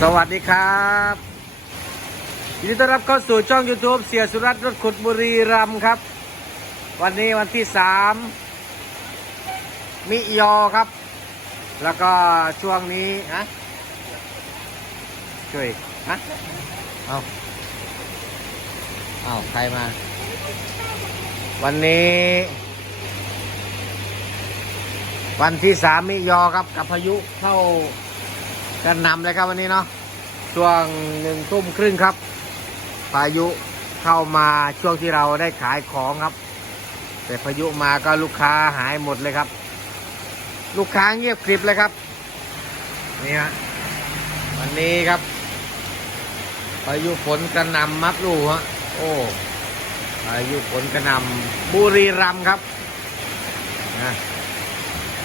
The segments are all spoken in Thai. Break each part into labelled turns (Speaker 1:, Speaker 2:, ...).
Speaker 1: สวัสดีครับยินดีต้อนรับเข้าสู่ช่อง YouTube เสียสุรัตน์รถขุดบุรีรัมย์ครับ วันนี้วันที่สามมิยอครับ แล้วก็ช่วงนี้ฮะช่วยฮะเอาเอาใครมา วันนี้ วันที่สามมิยอครับกับพายุเข้า กันนำเลยครับวันนี้เนาะช่วงหนึ่งทุ่มครึ่งครับพายุเข้ามาช่วงที่เราได้ขายของครับ แต่พายุมาก็ลูกค้าหายหมดเลยครับ ลูกค้าเงียบกริบเลยครับนี่ฮะวันนี้ครับพายุฝนกระนำมัดลูกฮะโอ้พายุฝนกระนำบุรีรัมย์ครับนะ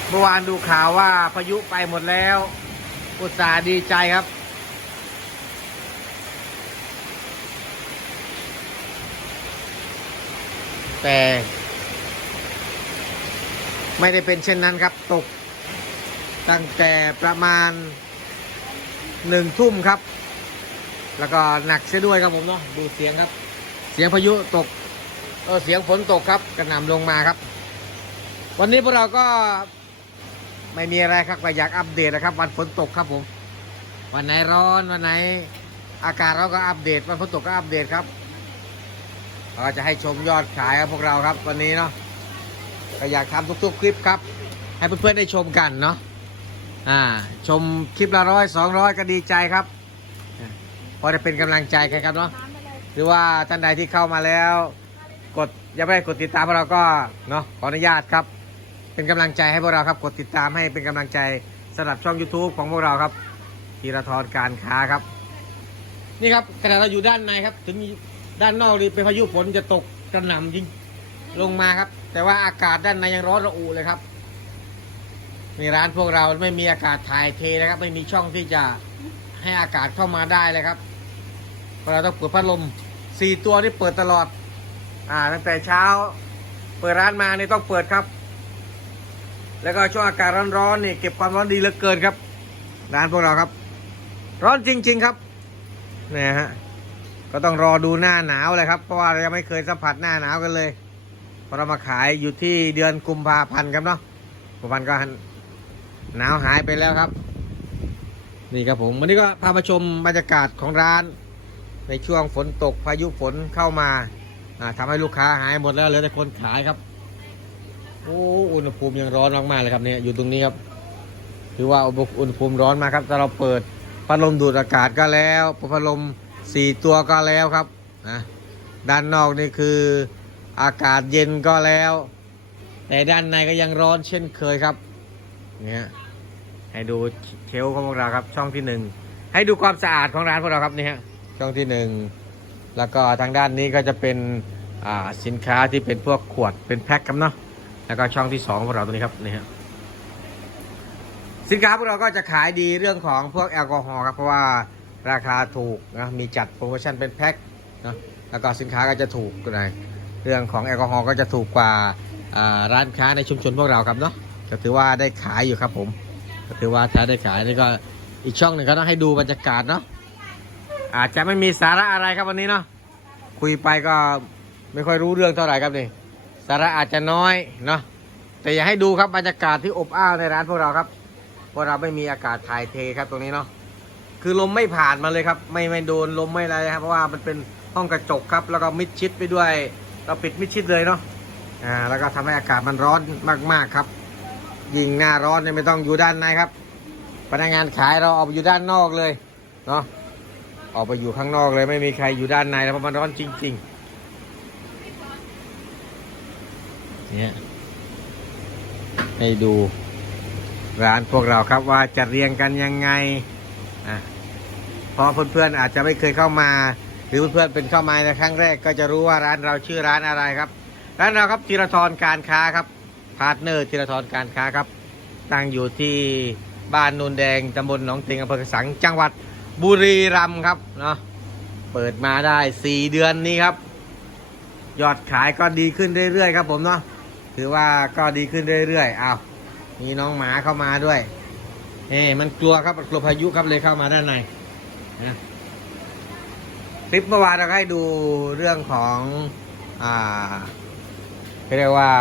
Speaker 1: เมื่อวานดูข่าวว่าพายุไปหมดแล้ว อุตส่าห์ดีใจครับ แต่ ไม่ได้เป็นเช่นนั้นครับ ตก ตั้งแต่ประมาณหนึ่งทุ่มครับ แล้วก็หนักเสียด้วยครับผมเนาะดูเสียงครับ เสียงพายุตกเออเสียงฝนตกครับกระหน่ำลงมาครับ วันนี้พวกเราก็ ไม่มีอะไรครับก็อยากอัปเดตนะครับ วันฝนตกครับผม วันไหนร้อนวันไหน อากาศเราก็อัปเดต วันฝนตกก็อัปเดตครับเราจะให้ชมยอดขายครับพวกเราครับวันนี้เนาะก็อยากทำทุกๆคลิปครับ ให้เพื่อนๆได้ชมกันเนาะอ่า ชมคลิปละร้อยสองร้อยก็ดีใจครับพอจะเป็นกำลังใจกันครับเนาะหรือว่าท่านใดที่เข้ามาแล้ว กดยังไม่ได้กดติดตามพวกเราก็เนาะขออนุญาตครับ เป็นกำลังใจให้พวกเราครับ กดติดตามให้เป็นกำลังใจสำหรับช่อง YouTube ของพวกเราครับธีรทรการค้าครับ นี่ครับขณะเราอยู่ด้านในครับ ถึงด้านนอกนี่เป็นพายุฝนจะตกกระหน่ำยิงลงมาครับ แต่ว่าอากาศด้านในยังร้อนระอุเลยครับมีร้านพวกเราไม่มีอากาศถ่ายเทนะครับ ไม่มีช่องที่จะให้อากาศเข้ามาได้เลยครับเราะเราต้องเปิดพัดลมสี่ตัวนี่เปิดตลอด อ่า ตั้งแต่เช้า เปิดร้านมานี่ต้องเปิดครับ แล้วก็ช่วงอากาศร้อนๆนี่เก็บความร้อนดีเหลือเกินครับ ร้านพวกเราครับ ร้อนจริง ๆครับเนี่ยฮะก็ต้องรอดูหน้าหนาวเลยครับ เพราะว่าเรายังไม่เคยสัมผัสหน้าหนาวกันเลยพอเรามาขายอยู่ที่เดือนกุมภาพันธ์ครับเนาะกุมภาพันธ์ก็หนาวหายไปแล้วครับ นี่ครับผมวันนี้ก็พามาชมบรรยากาศของร้าน ในช่วงฝนตกพายุฝนเข้ามาอ่าทำให้ลูกค้าหายหมดแล้วเหลือแต่คนขายครับ โอ้อุณหภูมิยังร้อนมากๆเลยครับเนี่ยอยู่ตรงนี้ครับถือว่าอุณหภูมิร้อนมากครับแต่เราเปิดพัดลมดูดอากาศก็แล้วพัดลมสี่ตัวก็แล้วครับนะด้านนอกนี่คืออากาศเย็นก็แล้ว แต่ด้านในก็ยังร้อนเช่นเคยครับเนี่ยให้ดูเชลของพวกเราครับช่องที่หนึ่งให้ดูความสะอาดของร้านพวกเราครับนี่ฮะช่องที่หนึ่งแล้วก็ทางด้านนี้ก็จะเป็นอ่าสินค้าที่เป็นพวกขวดเป็นแพ็คครับเนาะ แล้วก็ช่องที่สองของเราตัวนี้ครับนี่ฮะสินค้าพวกเราก็จะขายดีเรื่องของพวกแอลกอฮอล์ครับเพราะว่าราคาถูกนะมีจัดโปรโมชั่นเป็นแพ็คนะแล้วก็สินค้าก็จะถูกนเรื่องของแอลกอฮอล์ก็จะถูกกว่าอ่าร้านค้าในชุมชนพวกเราครับเนาะก็ถือว่าได้ขายอยู่ครับผม ก็ถือว่าถ้าได้ขายนี่ก็อีกช่องหนึ่งก็ต้องให้ดูบรรยากาศเนาะอาจจะไม่มีสาระอะไรครับวันนี้เนาะคุยไปก็ไม่ค่อยรู้เรื่องเท่าไหร่ครับนี่ สาระอาจจะน้อยเนาะแต่อยากให้ดูครับบรรยากาศที่อบอ้าวในร้านพวกเราครับเพราะเราไม่มีอากาศถ่ายเทครับตรงนี้เนาะคือลมไม่ผ่านมาเลยครับ ไม่ไม่โดนลมไม่อะไรครับเพราะว่ามันเป็นห้องกระจกครับ แล้วก็มิดชิดไปด้วย เราปิดมิดชิดเลยเนาะอ่าแล้วก็ทำให้อากาศมันร้อนมากๆครับ ยิงหน้าร้อนเนี่ยไม่ต้องอยู่ด้านในครับพนักงานขายเราออกไปอยู่ด้านนอกเลยเนาะออกไปอยู่ข้างนอกเลยไม่มีใครอยู่ด้านในแล้วเพราะมันร้อนจริง ๆ เนี่ยให้ดูร้านพวกเราครับว่าจะเรียงกันยังไงอะเพราะเพื่อนๆอาจจะไม่เคยเข้ามา หรือเพื่อนๆเป็นเข้ามาในครั้งแรก ก็จะรู้ว่าร้านเราชื่อร้านอะไรครับ ร้านเราครับธีรทรการค้าครับพาร์ทเนอร์ธีรทรการค้าครับ ตั้งอยู่ที่บ้านนูนแดงตำบลหนองเต็งอำเภอกระสังจังหวัดบุรีรัมย์ครับเนาะเปิดมาได้ 4 เดือนนี้ครับ ยอดขายก็ดีขึ้นเรื่อยๆครับผมเนาะ ถือว่าก็ดีขึ้นเรื่อยๆ เอามีน้องหมาเข้ามาด้วยเอ้มันกลัวครับกลัวพายุครับเลยเข้ามาด้านในนะคลิปเมื่อวานเราให้ดูเรื่องของอ่าเรียกว่า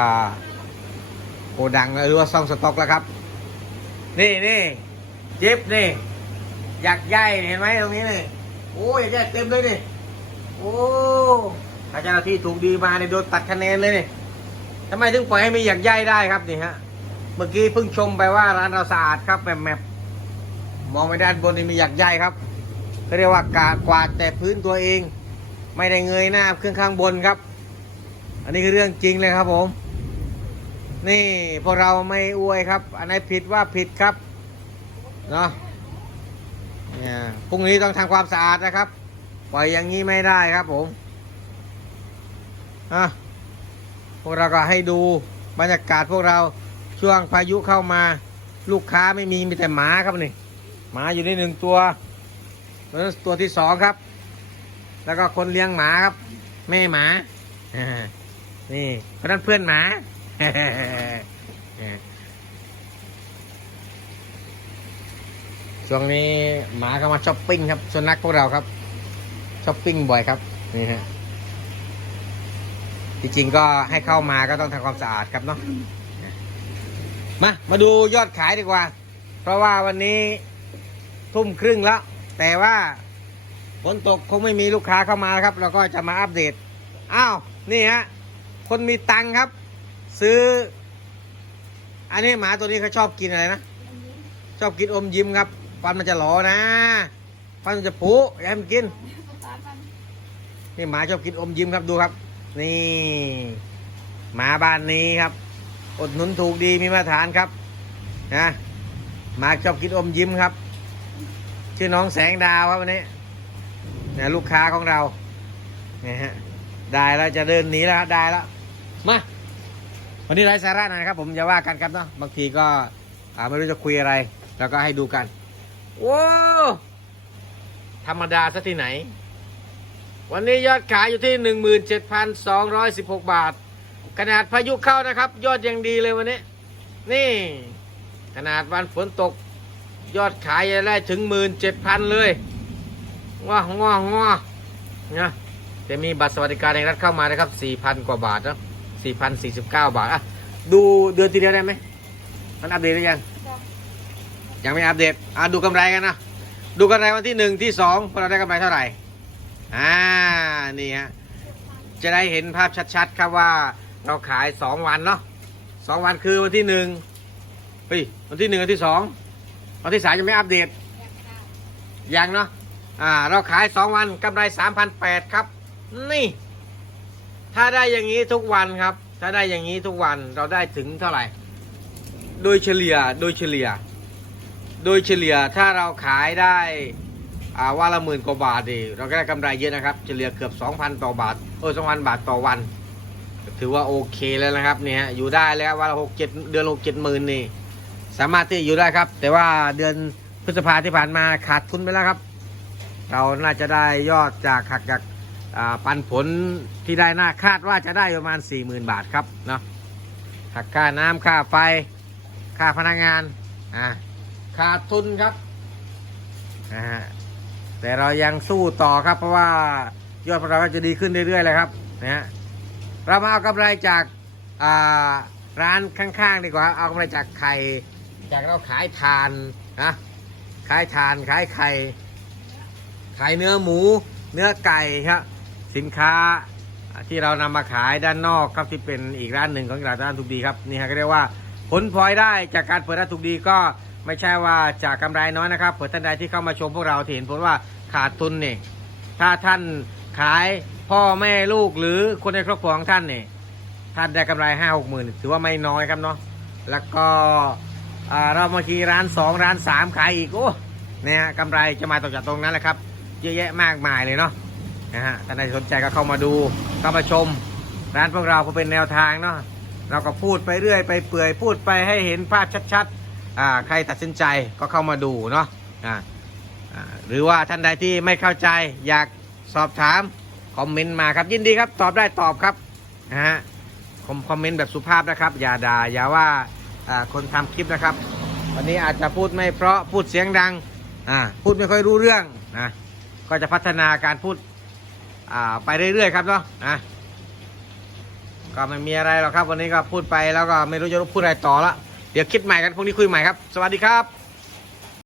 Speaker 1: โกดังหรือว่าซ่องสต็อกแล้วครับ นี่นี่เจ็บนี่ อยากใหญ่เห็นไหมตรงนี้นี่โอ้ยอยากใหญ่เต็มเลยนี่โอ้ถ้าเจ้าหน้าที่ถูกดีมาเนี่ยโดนตัดคะแนนเลยนี่ ทำไมถึงปล่อยให้มีอยากใหญ่ได้ครับนี่ฮะ เมื่อกี้เพิ่งชมไปว่าร้านเราสะอาดครับแมปแมปมองไปด้านบนนี่มีอยากใหญ่ครับเขาเรียกว่ากากวาดแต่พื้นตัวเอง ไม่ได้เงยหน้าขึ้นข้างบนครับ อันนี้คือเรื่องจริงเลยครับผม นี่พวกเราไม่อวยครับ อันไหนผิดว่าผิดครับเนาะเนี่ยพรุ่งนี้ต้องทำความสะอาดนะครับ ปล่อยอย่างนี้ไม่ได้ครับผมอะ พวกเราก็ให้ดูบรรยากาศพวกเราช่วงพายุเข้ามา ลูกค้าไม่มีมีแต่หมาครับนี่หมาอยู่ในหนึ่งตัวแล้วตัวที่สองครับ แล้วก็คนเลี้ยงหมาครับ แม่หมาอนี่เพราะนั้นเพื่อนหมาช่วงนี้หมาก็มาช้อปปิ้งครับสุนัขพวกเราครับช้อปปิ้งบ่อยครับนี่ฮะ จริงๆก็ให้เข้ามาก็ต้องทำความสะอาดครับเนาะมา มาดูยอดขายดีกว่า เพราะว่าวันนี้ทุ่มครึ่งแล้ว แต่ว่าฝนตกคงไม่มีลูกค้าเข้ามาครับ เราก็จะมาอัปเดต อ้าว นี่ฮะ คนมีตังค์ครับ ซื้อ อันนี้หมาตัวนี้เขาชอบกินอะไรนะ ชอบกินอมยิ้มครับ ฟันมันจะหลอนะ ฟันมันจะผุอย่าให้มันกิน นี่หมาชอบกินอมยิ้มครับดูครับ นี่หมาบ้านนี้ครับ อดหนุนถูกดีมีมาตรฐานครับนะหมาชอบกินอมยิ้มครับ ชื่อน้องแสงดาวครับวันนี้นะลูกค้าของเรานี่ฮะได้แล้วจะเดินหนีแล้วครับได้แล้วมาวันนี้ไร้สาระนะครับ ผมอย่าว่ากันครับเนาะบางทีก็อาไม่รู้จะคุยอะไร แล้วก็ให้ดูกันโอ้ธรรมดาซะที่ไหน วันนี้ยอดขายอยู่ที่ 17,216 บาท ขนาดพายุเข้านะครับ ยอดยังดีเลยวันนี้ นี่ ขนาดวันฝนตก ยอดขายจะได้ถึง 17,000 เลยว้าง้อง้อนะจะมีบัตรสวัสดิการแห่งรัฐเข้ามานะครับ 4,000 กว่าบาทนะ4,049 บาทอะดูเดือนที่แล้วได้ไหม มันอัปเดตหรือยัง ยังไม่อัปเดตอะดูกำไรกันนะ ดูกำไรวันที่หนึ่งที่สองพวกเราได้กำไรเท่าไหร่ อ่านี่ฮะจะได้เห็นภาพชัดๆ ครับว่าเราขายสองวันเนาะสองวันคือวันที่หนึ่งเฮ้ยวันที่หนึ่งวันที่สองวันที่สามยังไม่อัปเดตยังเนาะอ่าเราขายสองวันกำไรสามพันแปดครับ นี่ ถ้าได้อย่างนี้ทุกวันครับ ถ้าได้อย่างนี้ทุกวันเราได้ถึงเท่าไหร่ โดยเฉลี่ยโดยเฉลี่ย โดยเฉลี่ยถ้าเราขายได้ อ่าวันละหมื่นกว่าบาทดิเราก็ได้กำไรเยอะนะครับเฉลี่ยเกือบ 2,000 ต่อบาทเออ2,000 บาทต่อวัน ถือว่าโอเคแล้วนะครับเนี่ยอยู่ได้แล้ววันละหกเจ็ดเดือนหกเจ็ดหมื่นนี่สามารถที่อยู่ได้ครับ แต่ว่าเดือนพฤษภาที่ผ่านมาขาดทุนไปแล้วครับ เราน่าจะได้ยอดจากหักจากปันผลที่ได้น่าคาดว่าจะได้ประมาณ 40,000 บาทครับเนาะหักค่าน้ำค่าไฟค่าพนักงานอ่าขาดทุนครับนะฮะ แต่เรายังสู้ต่อครับ เพราะว่ายอดของเราก็จะดีขึ้นเรื่อยๆเลยครับนะฮะเรามาเอากำไรจากอ่าร้านข้างๆดีกว่า เอากำไรจากไข่ จากเราขายทานนะขายทานขายไข่ขายเนื้อหมู เนื้อไก่ครับสินค้าที่เรานำมาขายด้านนอกครับที่เป็นอีกร้านหนึ่งของตลาดร้านทุกดีครับนี่ฮะก็เรียกว่าผลพลอยได้จากการเปิดร้านทุกดีก็ ไม่ใช่ว่าจากกำไรน้อยนะครับเผื่อท่านใดที่เข้ามาชมพวกเราที่เห็นผลว่าขาดทุนนี่ถ้าท่านขายพ่อแม่ลูกหรือคนในครอบครัวของท่านนี่ท่านได้กำไรห้าหกหมื่นถือว่าไม่น้อยครับเนาะแล้วก็อ่าเราบางทีร้านสองร้านสามขายอีกโอ้เนี่ยกำไรจะมาตกจากตรงนั้นแหละครับเยอะแยะมากมายเลยเนาะนะฮะท่านใดสนใจก็เข้ามาดูเข้ามาชม ร้านพวกเราก็เป็นแนวทางเนาะเราก็พูดไปเรื่อยไปเปื่อยพูดไปให้เห็นภาพชัด อ่าใครตัดสินใจก็เข้ามาดูเนาะอ่าหรือว่าท่านใดที่ไม่เข้าใจอยากสอบถามคอมเมนต์มาครับยินดีครับตอบได้ตอบครับนะฮะคอมคอมเมนต์แบบสุภาพนะครับ อย่าด่าอย่าว่าคนทำคลิปนะครับ วันนี้อาจจะพูดไม่เพราะพูดเสียงดังอ่าพูดไม่ค่อยรู้เรื่องนะก็จะพัฒนาการพูดอ่าไปเรื่อยๆครับเนาะนะก็ไม่มีอะไรหรอกครับ วันนี้ก็พูดไปแล้วก็ไม่รู้จะพูดอะไรต่อละ เดี๋ยวคิดใหม่กันพรุ่งนี้คุยใหม่ครับ สวัสดีครับ